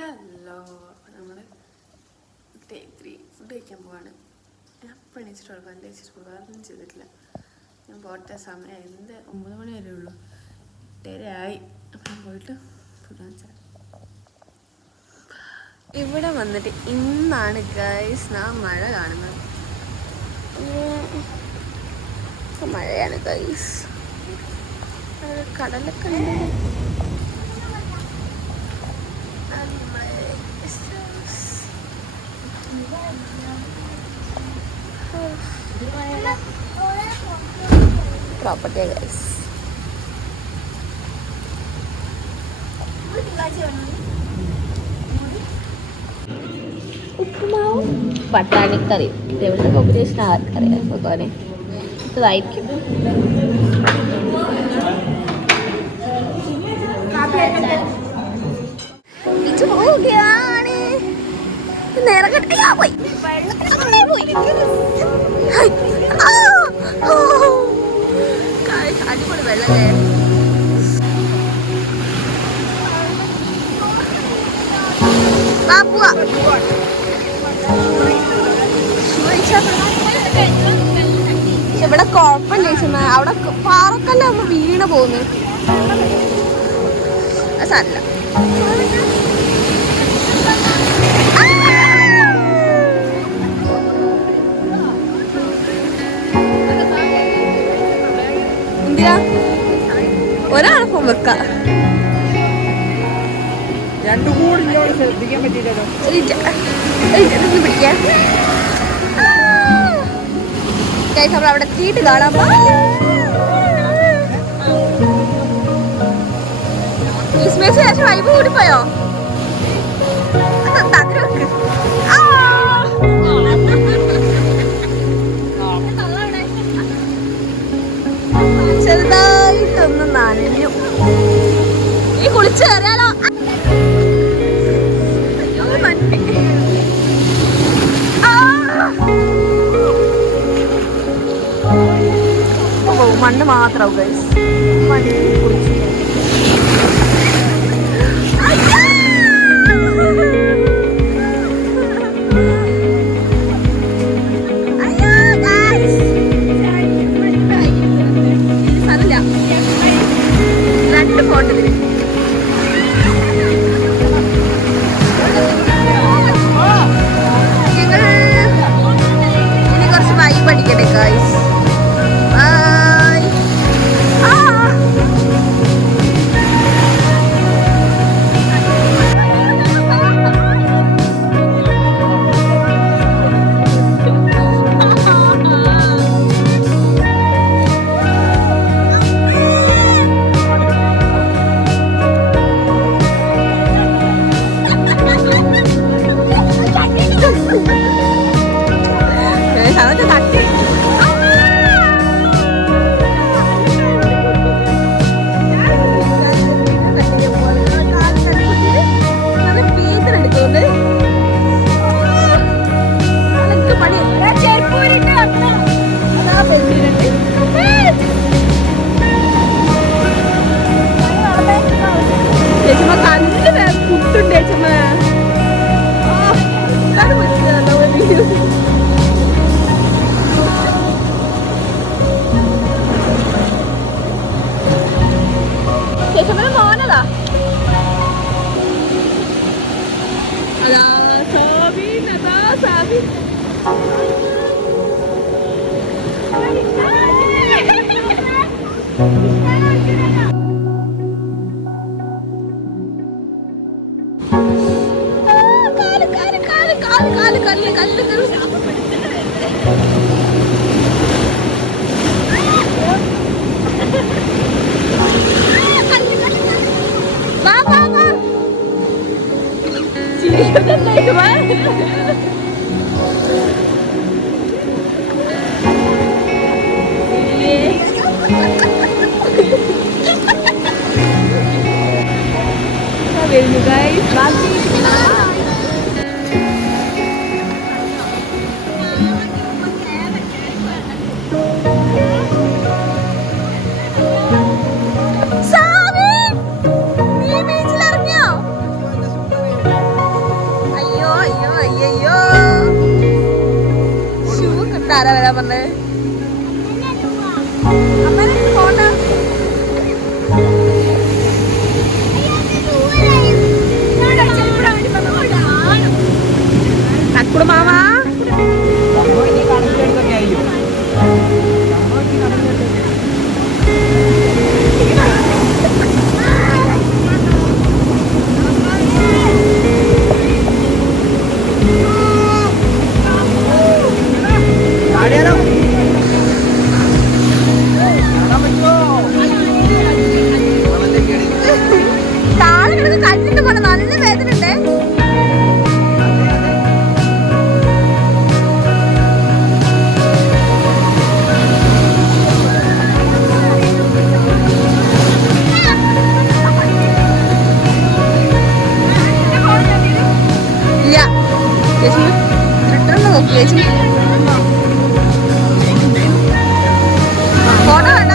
Hello, അപ്പോൾ നമ്മൾ day 3 food കഴിക്കാൻ പോവാണ്. ഞാൻ അപ്പം എണീച്ചിട്ട് കൊടുക്കാം, എണീച്ചിട്ട് കൊടുക്കുക, അതൊന്നും ചെയ്തിട്ടില്ല. ഞാൻ പോട്ടെ, സമയം 9 മണി വരെ ഉള്ളൂ, 8:30 ആയി. അപ്പം പോയിട്ട് ഫുഡ് വെച്ചാൽ ഇവിടെ വന്നിട്ട് ഇന്നാണ് ഗൈസ് ഞാൻ മഴ കാണുന്നത്. മഴയാണ് ഗൈസ്, കടലൊക്കെ ഉണ്ട്. പ്രോപ്പർട്ടി ഗൈസ്, ഉപ്പുമാവും പട്ടാണിക്കറിയും. ഇവിടുത്തെ കോമ്പിനേഷൻ ആർക്കറിയാം, ഭഗവാനെ ഇതായിരിക്കും. പോവുകയാണ്, നേരെ കെട്ടിയാ പോയി പോയി. അടിപൊളി വെള്ളല്ലേ. ഇവിടെ കുഴപ്പമില്ല ചേച്ചി, അവിടെ പാറക്കല്ല നമ്മൾ വീണ് പോകുന്നു. സാരില്ല. എന്തിനാ ഒരാളപ്പം വെക്കാം, രണ്ടും കൂടി ശ്രദ്ധിക്കാൻ പറ്റില്ലല്ലോ. പിടിക്കാൻ നമ്മൾ അവിടെ എത്തിയിട്ട് കാണാം. ശേഷം വൈബ് കൂടിപ്പോയോ? ചെറുതായിട്ടൊന്ന് നനഞ്ഞു. ഈ കുളിച്ച് കയറിയാലോ? മണ്ണ് മാത്രമാവും ഗൈസ്. മണ്ണ് കുളിച്ച് രണ്ട് ഫോട്ടോ ഇനി കുറച്ച് വൈബ് അടിക്കട്ടെ ഗൈസ്. വരുന്നു ഗൈസ്. സാബി, നീ ബീച്ചിൽ ഇറങ്ങിയോ? ആരാ വരാൻ പറഞ്ഞത്? പോണ്ട. തക്കുടു മാമാ കല്ലിട്ട് പോണ നല്ല വേദന ഉണ്ടേ. ഇല്ല ചേച്ചി റിട്ടേൺ നോക്കി ചേച്ചി ഫോട്ടോ വേണ്ട.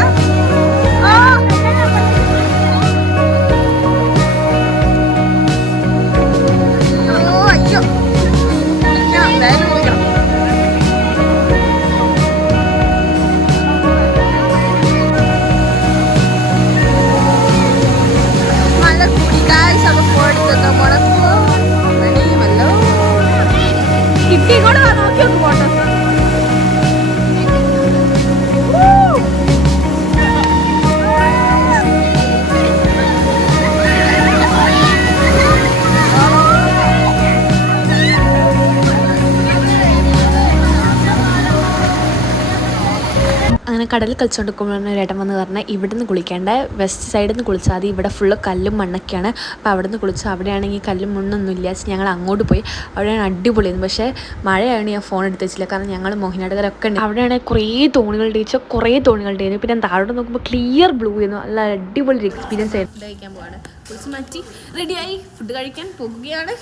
അങ്ങനെ കടലിൽ കളിച്ചുകൊണ്ടിരിക്കുമ്പോഴാണ് ഏട്ടൻ വന്ന് പറഞ്ഞാൽ ഇവിടെ നിന്ന് കുളിക്കേണ്ട, വെസ്റ്റ് സൈഡിൽ നിന്ന് കുളിച്ചാൽ മതി, ഇവിടെ ഫുള്ള് കല്ലും മണ്ണൊക്കെയാണ്. അപ്പോൾ അവിടെ നിന്ന് കുളിച്ചാൽ അവിടെയാണെങ്കിൽ കല്ലും മണ്ണൊന്നുമില്ല. ഞങ്ങൾ അങ്ങോട്ട് പോയി. അവിടെയാണ് അടിപൊളിയായിരുന്നു. പക്ഷേ മഴയാണ് ഞാൻ ഫോൺ എടുത്ത് വെച്ചില്ല. കാരണം ഞങ്ങൾ മോഹിനാട്ടുകാരൊക്കെ ഉണ്ട്. അവിടെയാണെങ്കിൽ കുറേ തോണികളുടെ ആയിരുന്നു. പിന്നെ താഴോട്ട് നോക്കുമ്പോൾ ക്ലിയർ ബ്ലൂ ആയിരുന്നു. നല്ല അടിപൊളി ഒരു എക്സ്പീരിയൻസ് ആയിരുന്നു. ഫുഡ് കഴിക്കാൻ പോവാണ്. കുളിച്ച് മാറ്റി റെഡിയായി ഫുഡ് കഴിക്കാൻ പോകുകയാണ്.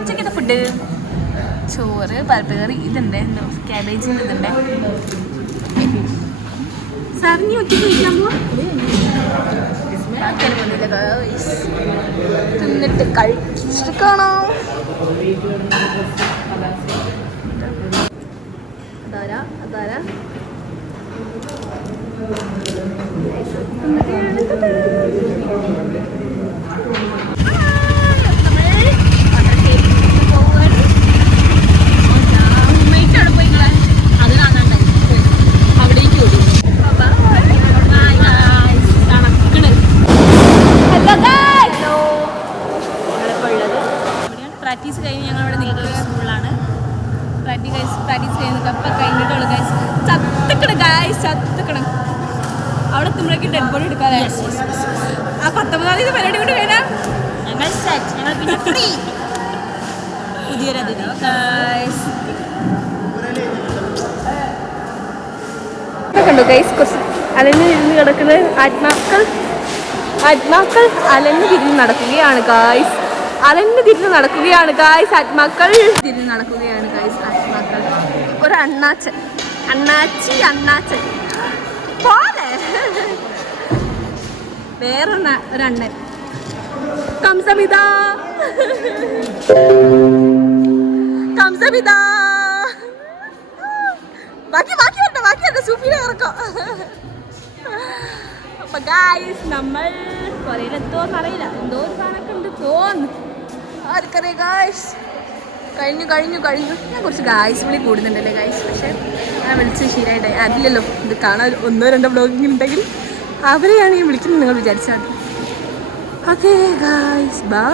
ഉച്ചക്കത്തെ ഫുഡ് ചോറ്, പരിപ്പ് കറി, ഇതുണ്ട് എന്തോ ക്യാബേജിൻ്റെ ഇതുണ്ട്. സാറിന് ഒറ്റയ്ക്ക് കഴിക്കാൻ പോവാ. തിന്നിട്ട് കഴിച്ചിട്ട് കാണാം. അതാരാ പ്രാക്ടീസ് കഴിഞ്ഞ് ഞങ്ങളിവിടെ നിൽക്കുന്ന സ്കൂളിലാണ്. പ്രാക്ടീസ് ചെയ്യുന്നത് അപ്പം കഴിഞ്ഞിട്ടുള്ളൂ ഗൈസ്. ചത്തുക്കണം അവിടെ എത്തുമ്പോഴേക്കും ഡെഡ് ബോഡി എടുക്കാതെ. ആ 19-ാം തീയതി പരിപാടി കൊണ്ട് കഴിഞ്ഞാൽ പുതിയൊരതിഥി കണ്ടു ഗൈസ്. കുറച്ച് അലഞ്ഞ് തിരിഞ്ഞ് കിടക്കുന്നത് ആത്മാക്കൾ അലഞ്ഞ് തിരിഞ്ഞ് നടക്കുകയാണ് ഗൈസ്. ആത്മാക്കൾ തിരിഞ്ഞ് നടക്കുകയാണ് ഗൈസ്. ആത്മാക്കൾ ഒരു അണ്ണാച്ചൻ പോലെ വേറൊരണ്ണൻ കംസമിത ബാക്കി സൂഫിനെ ഇറക്കാം. അപ്പൊ ഗൈസ് നമ്മൾ കൊറയിലെത്തോന്ന് അറിയില്ല. എന്തോ ഒരു സാധനമൊക്കെ ഉണ്ട് തോന്നുന്നു. ആർക്കറിയാം ഗൈസ്. കഴിഞ്ഞു ഞാൻ കുറച്ച് ഗായ്സ് വിളി കൂടുന്നുണ്ടല്ലേ ഗൈസ്. പക്ഷെ ഞാൻ വിളിച്ച് ശരിയായിട്ട് അതില്ലല്ലോ. ഇത് കാണാൻ 1-2 ബ്ലോഗിങ് ഉണ്ടെങ്കിൽ അവരെയാണ് ഈ വിളിക്കുന്നത് നിങ്ങൾ വിചാരിച്ചാൽ. Okay guys bye.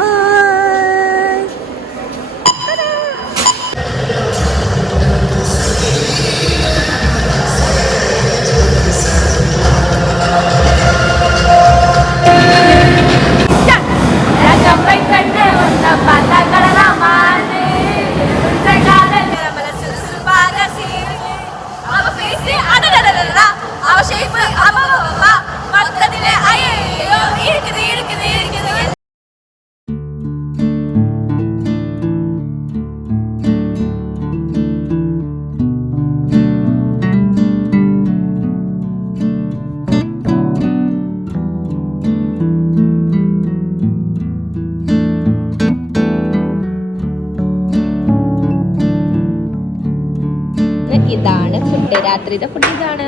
ഫുഡ്, രാത്രിത്തെ ഫുഡ് ഇതാണ്.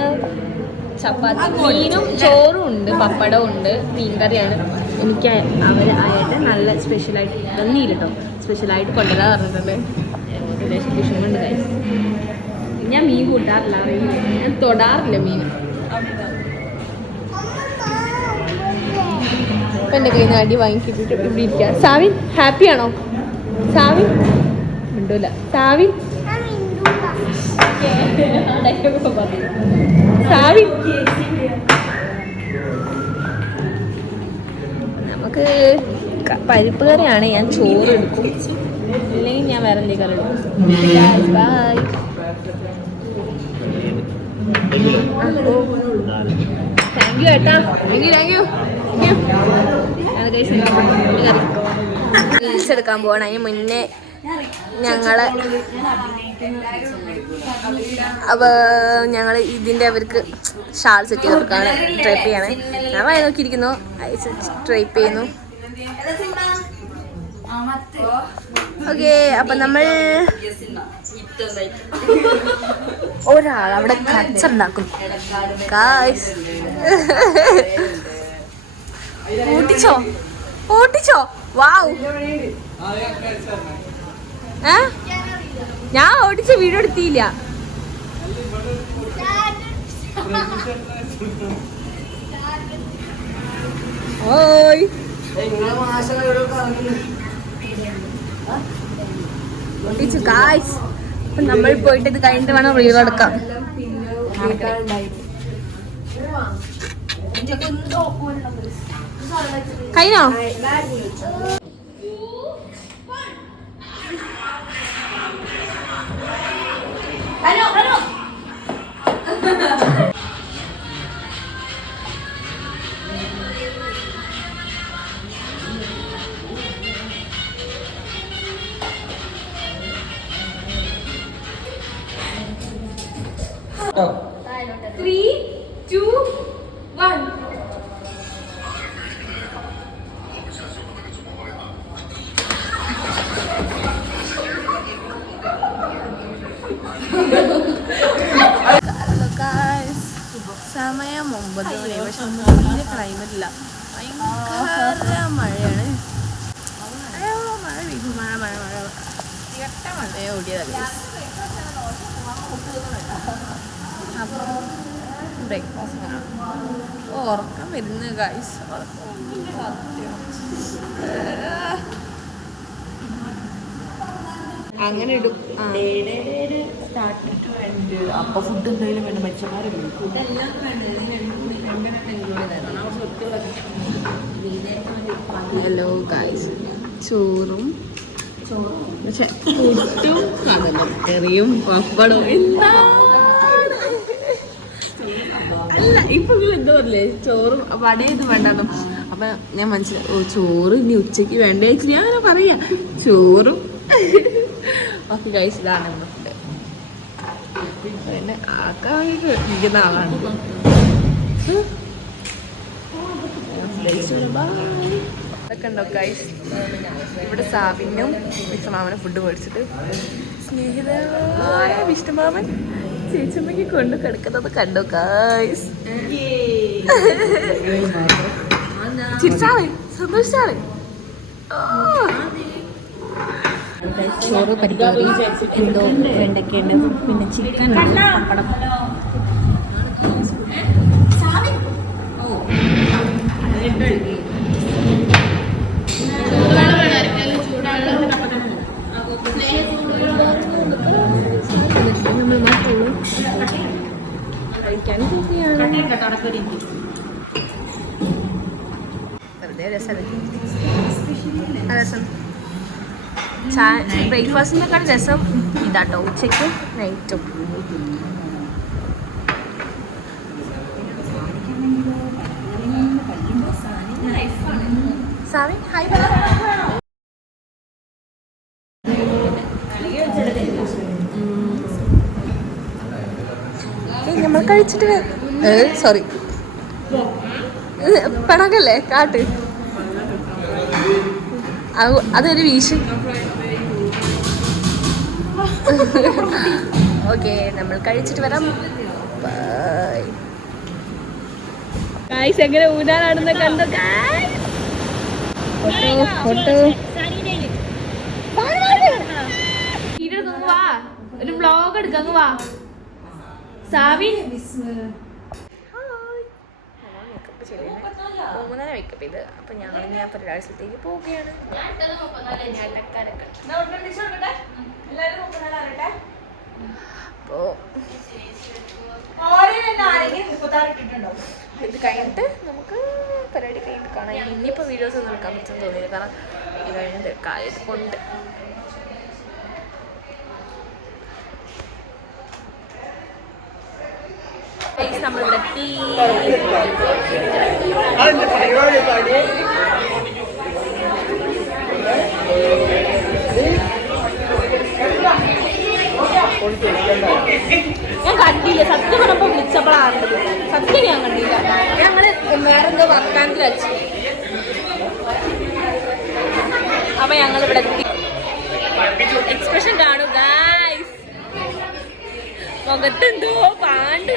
ചപ്പാത്തി, മീനും ചോറും ഉണ്ട്, പപ്പടവും ഉണ്ട്, മീൻകറിയാണ്. എനിക്ക് അയാളുടെ നല്ല സ്പെഷ്യലായിട്ട് നന്ദിയില്ല കേട്ടോ, സ്പെഷ്യലായിട്ട് കൊണ്ടുവരാൻ പറഞ്ഞിട്ടുണ്ട്. വിഷമമുണ്ട് കാര്യം. ഞാൻ മീൻ കൂട്ടാറില്ല, ഞാൻ തൊടാറില്ല മീൻ. ഇപ്പം എൻ്റെ കയ്യിൽ നിന്ന് അടി വാങ്ങിക്കിട്ടിട്ട് ഇവിടെ ഇരിക്കുക. സാവിൻ ഹാപ്പിയാണോ? സാവിൻ മിണ്ടൂല. സാവിൻ സാവിൻ നമുക്ക് പരിപ്പ് കറിയാണ്. ഞാൻ ചോറ് എടുക്കും, ഇല്ലെങ്കിൽ ഞാൻ വേറെ എന്തെങ്കിലും കറി എടുക്കും. ബൈ. താങ്ക് യു ഏട്ടാ, താങ്ക് യു. റീൽസ് എടുക്കാൻ പോവാണ്. അതിന് മുന്നേ ഞങ്ങൾ ഇതിൻ്റെ അവർക്ക് ഷാൾ സെറ്റ് ചെയ്ത് കൊടുക്കാണ്, ട്രൈപ്പ് ചെയ്യാണ്. ഞാൻ വായി നോക്കിയിരിക്കുന്നു, ട്രൈപ്പ് ചെയ്യുന്നു. ഓക്കെ, അപ്പം നമ്മൾ ഒരാൾ അവിടെ കച്ചുണ്ടാക്കും. ഓട്ടിച്ചോ ഓട്ടിച്ചോ? വാവ്, ഞാൻ ഓടിച്ച വീഡിയോ എടുത്തില്ല. ഓയ് ഓടിച്ചു ഗായ്സ്. അപ്പൊ നമ്മൾ പോയിട്ട് ഇത് കഴിഞ്ഞിട്ട് വേണം വീഡിയോ എടുക്കാം. കഴിഞ്ഞോ? സമയം 9 മണി, പക്ഷെ വലിയ ക്ലൈമറ്റ് ഇല്ല, ഭയങ്കര മഴയാണ്. മഴ പെയ്തു, മഴ മഴ മഴ ഇരട്ട മഴയെ ഓടിയതല്ല. അപ്പോൾ ബ്രേക്ക്ഫാസ്റ്റ് ഉറക്കം വരുന്ന ഗൈസ്, അങ്ങനെ ഇടും. അപ്പൊ ഫുഡ് എന്തായാലും വേണ്ട, മനുഷ്യന്മാരെ ഹലോ ഗൈസ്, ചോറും പക്ഷെ പുട്ടും കടലും കറിയും പപ്പടവും അല്ല. ഇപ്പൊ എന്തോ അല്ലേ ചോറും വടയത് വേണ്ടെന്നോ. അപ്പൊ ഞാൻ മനസ്സിലായി, ഓ ചോറ് ഇനി ഉച്ചക്ക് വേണ്ട വെച്ചിട്ട് ഞാൻ അങ്ങനെ പറയാ, ചോറും. ഓക്കെ ഗൈസ്, ഇതാണ് നമ്മുടെ ഫുഡ്. പിന്നെ ആക്കാൻ ഇരിക്കുന്ന ആളാണ്. അതൊക്കെ ഉണ്ടോ ഗൈസ്? ഇവിടെ സാബിനും വിഷ്ണുമാമനും ഫുഡ് മേടിച്ചിട്ട് സ്നേഹിതമായ വിഷ്ണുമാമൻ ചേച്ചമ്മയ്ക്ക് കൊണ്ട് കിടക്കുന്നത് കണ്ടോ ഗൈസ്? ചിരിച്ചാള്, സന്തോഷിച്ചാള്. ചോറ്, പരിപ്പ്, എന്തോ വെണ്ടയ്ക്കുണ്ട്, പിന്നെ ചിക്കൻ ഉണ്ട്, പപ്പടം. കഴിക്കാൻ വെറുതെ രസം. ബ്രേക്ക്ഫാസ്റ്റിനെക്കാൾ രസം ഇതാട്ടോ, ഉച്ചയ്ക്കും നൈറ്റും. സാവി ഹായ് പറ. നമ്മൾ കഴിച്ചിട്ട് സോറി പിണക്കല്ലേ കാട്ട്, അതൊരു വീശ്. ഓക്കെ, നമ്മൾ കഴിച്ചിട്ട് വരാം. ബൈ. ഗായ്സ് എങ്ങനെ ഊരാനാണെന്ന് കണ്ടോ ഗായ്സ്. ഫോട്ടോ ഒരു വ്ലോഗ് എടുക്കാം. വാ സാവി. മൂന്നര മേക്കപ്പ് ചെയ്ത് അപ്പൊ ഞാൻ പരിപാടിത്തേക്ക് പോവുകയാണ്. ഇത് കഴിഞ്ഞിട്ട് നമുക്ക് പരിപാടി കഴിഞ്ഞിട്ട് കാണാം. ഇനിയിപ്പോൾ വീഡിയോസ് ഒന്നും എടുക്കാൻ പറ്റുമെന്ന് തോന്നിയില്ല, കാരണം ഇത് കഴിഞ്ഞ് കായത് കൊണ്ട്. നമ്മളിവിടെ എത്തി. ഞാൻ കണ്ടില്ല, സത്യം പറഞ്ഞപ്പോൾ വിളിച്ചപ്പോഴാണ്. സത്യം ഞാൻ കണ്ടില്ല. ഞങ്ങള് വേറെ എന്തോ വർത്താനത്തിൽ വെച്ചു. അപ്പൊ ഞങ്ങൾ ഇവിടെ എത്തി. എക്സ്പ്രഷൻ കാണൂ ഗായ്സ്. മുഖത്തെന്തോ പാണ്ട്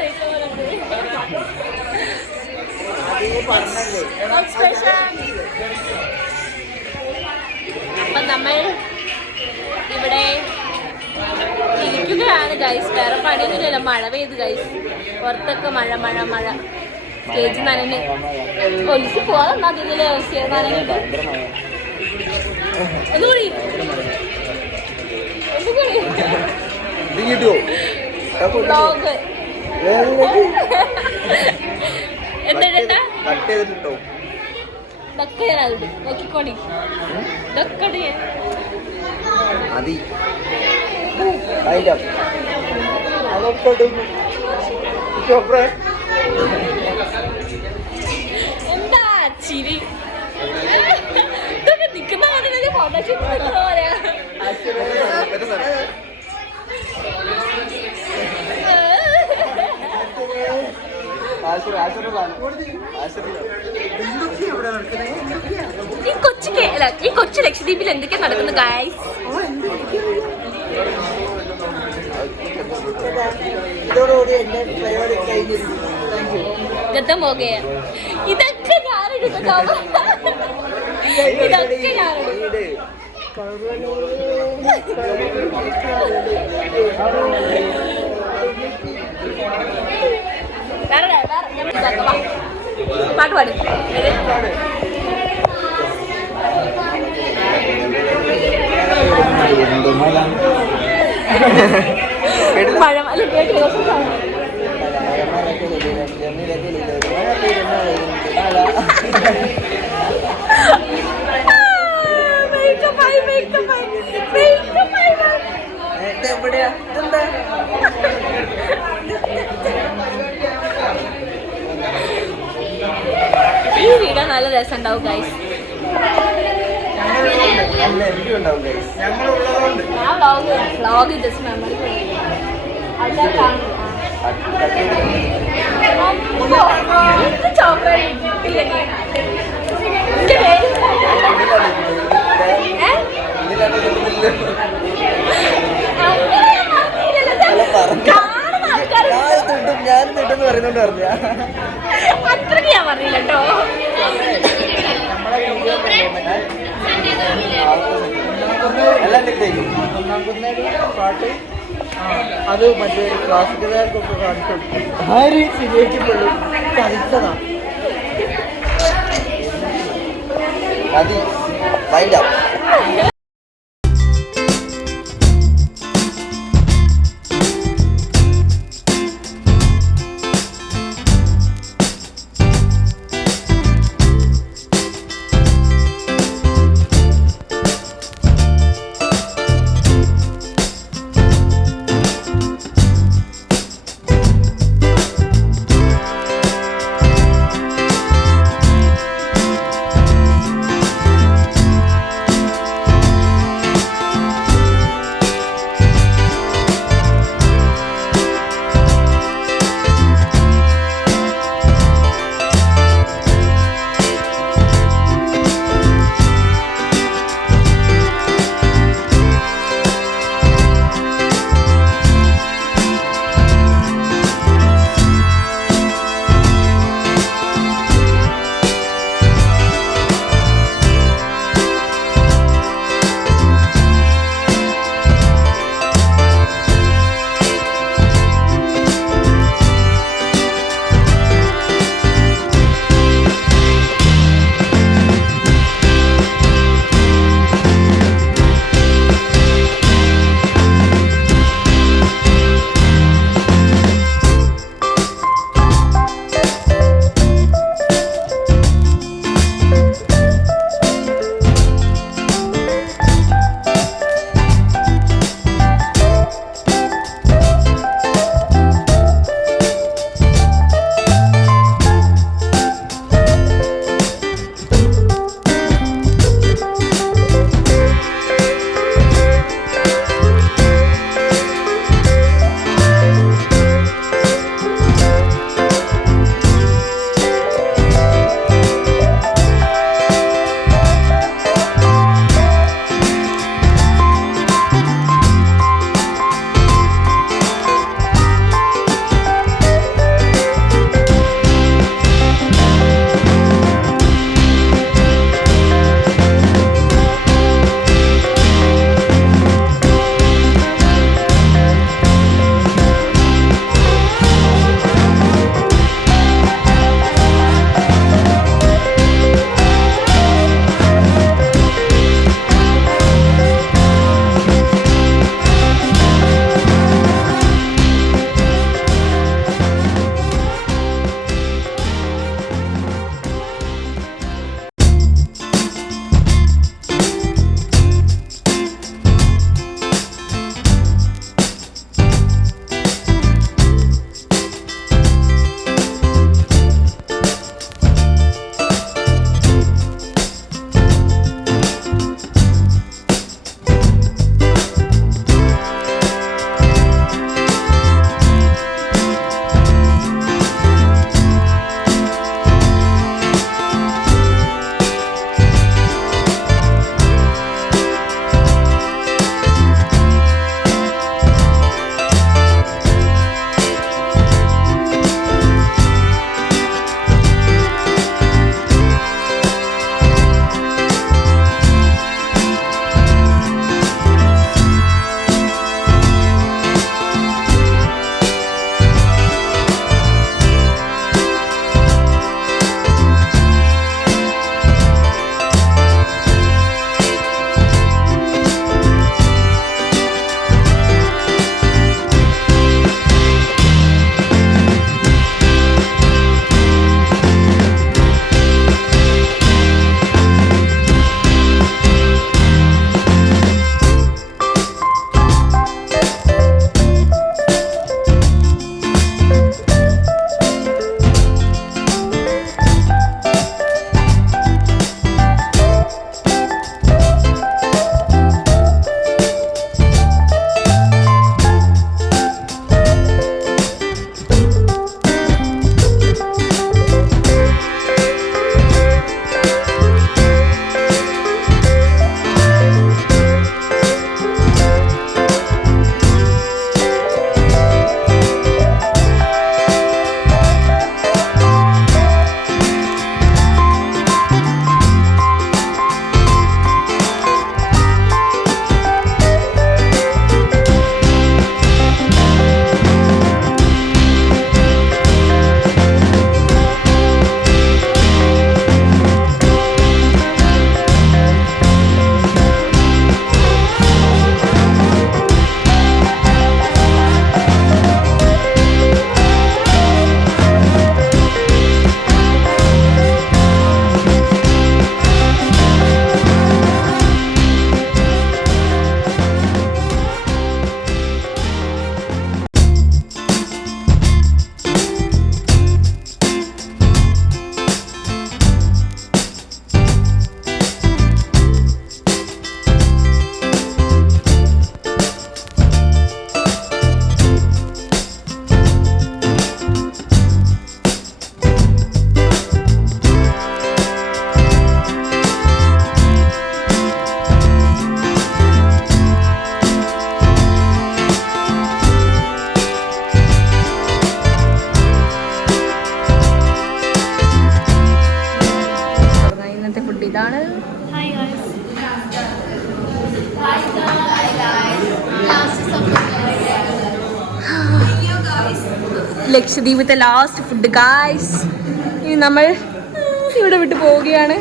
അപ്പൊ നമ്മൾ ഇവിടെ ഇരിക്കുകയാണ് ഗൈസ്. വേറെ പണിയൊന്നുമില്ല. മഴ പെയ്ത് ഗൈസ്. പുറത്തൊക്കെ മഴ മഴ മഴ. സ്റ്റേജ് നനഞ്ഞ് ഒലിച്ച് പോകാൻ അതിലെ നനഞ്ഞിട്ടോ. ഒന്നുകൂടി വ്ലോഗ് എന്താ ഇതൊക്കെ ഞാനിടും. നോക്കിക്കോണി ഇതൊക്കെ എന്താ ചിരി. ഇതൊക്കെ നിക്കുന്ന ഫോട്ടോഷൂട്ട് പറയാ. ഈ കൊച്ചു ലക്ഷദ്വീപിൽ എന്തൊക്കെയാ നടക്കുന്നത് ഗൈസ്? ഗതം പോകെ. ഇതൊക്കെ ഞാനിടും. ഇതൊക്കെ ഞാനിടും. പാട്ട് പാടും. മഴ ഈ വീഡിയോ നല്ല രസം ഉണ്ടാവും ഗൈസ്. വ്ലോഗ് ജസ്റ്റ് മെമ്മറി ആൾക്കാർ കാണും. അത്രക്ക് ഞാൻ പറഞ്ഞില്ല കേട്ടോ. പാട്ട് അത് മറ്റേ ക്ലാസിക്കുകാർക്കൊക്കെ കാണിച്ചു ആര് ശരിയാക്കിയപ്പോഴും കളിച്ചതാ മതി. ഇതാണ് ലക്ഷദ്വീപത്തെ ലാസ്റ്റ് ഫുഡ് ഗായ്സ്. ഇനി നമ്മൾ ഇവിടെ വിട്ട് പോവുകയാണ്.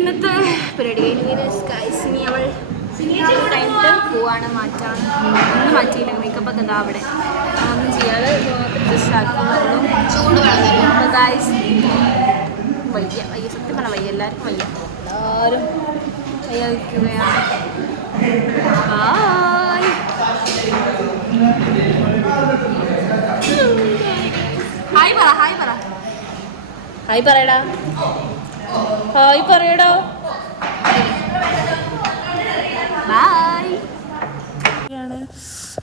ഇന്നത്തെ പരിപാടി ഇനി അവൾ കഴിഞ്ഞിട്ട് പോവാണ്. ഒന്നും മാറ്റിയില്ല. മേക്കപ്പ് ഒക്കെ എന്താ അവിടെ ഒന്നും ചെയ്യാതെ മാത്രം ഡ്രസ് ആക്കുന്നു. ചൂട് ഗായ്സ് വയ്യ സത്യം പറഞ്ഞ വയ്യ. എല്ലാവർക്കും വയ്യ. എല്ലാവരും വയ്യ വയ്ക്കുകയാണ്. ഹായ് പറയടാ. ഹായ് പറയടാ. ബായ്.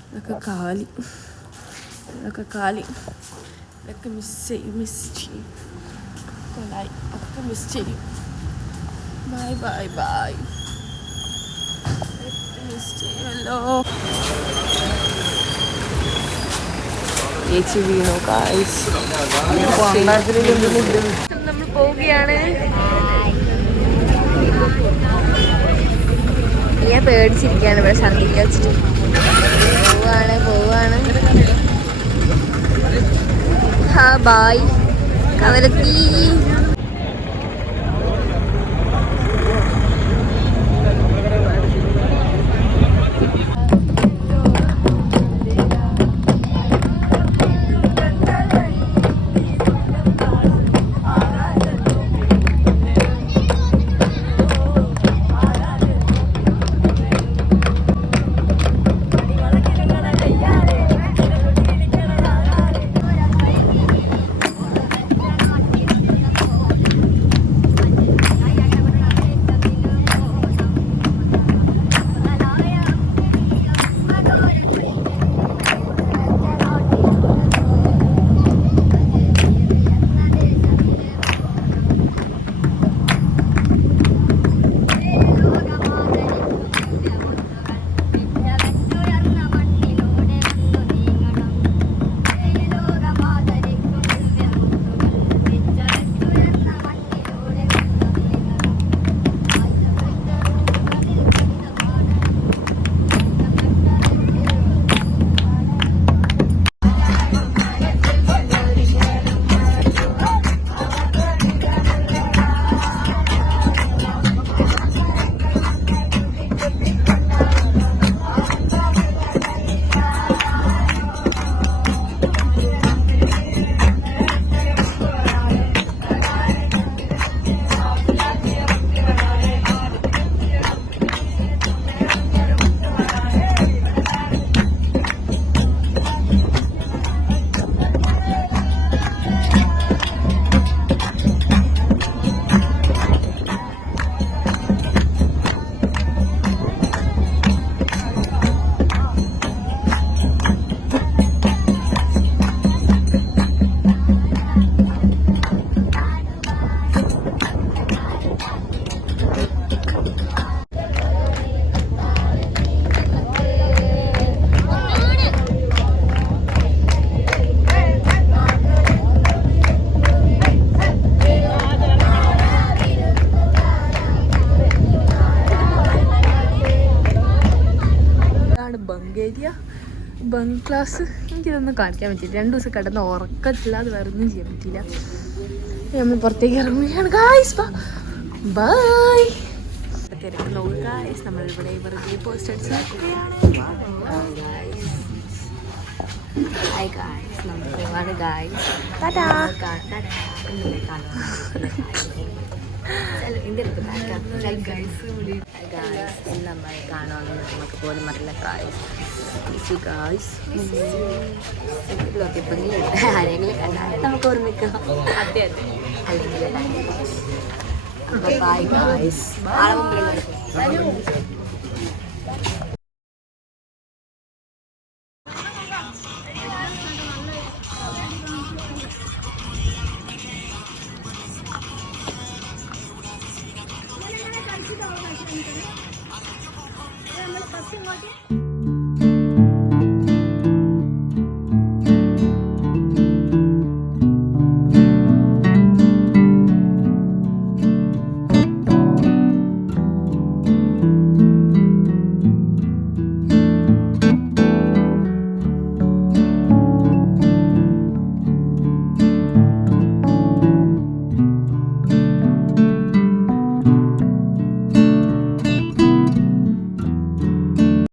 ഇതൊക്കെ കാലി ഇതൊക്കെ മിസ് ചെയ്യും. ഒക്കെ മിസ് ചെയ്യും. ബൈ മിസ് ചെയ്യുമല്ലോ. ചേച്ചി വീണു ഗായ്സ്. നമ്മൾ പോവുകയാണ്. ഞാൻ പേടിച്ചിരിക്കുകയാണ് ഇവിടെ സന്ധിക്ക് വെച്ചിട്ട്. പോവാണ്. ബായ് കവരത്തി. Bunk class. എനിക്കിതൊന്നും കാണിക്കാൻ പറ്റില്ല. 2 ദിവസം കിടന്ന് ഉറക്കത്തില്ലാതെ വേറെ ഒന്നും ചെയ്യാൻ പറ്റില്ല. നമ്മൾ പുറത്തേക്ക് ഇറങ്ങുകയാണ് ഗായ്സ്. ബൈ. തിരക്ക് നോക്കുക ഗായ്സ്. നമ്മളിവിടെ വെറുതെ പോസ്റ്റ് അടിച്ച് നോക്കുകയാണ്. Hi guys. നമുക്ക് ഒരുപാട് ഗായ്സ് നമ്മൾ കാണുമെന്ന് നമുക്ക് പോലും അറിയില്ല ഗായ്സ്. ആരെങ്കിലും കണ്ടാൽ നമുക്ക് ഓർമ്മിക്കാം. അല്ലെങ്കിൽ ബൈ ഗായ്സ്. നമ്മൾ ഫസ്റ്റ് ഇങ്ങോട്ട്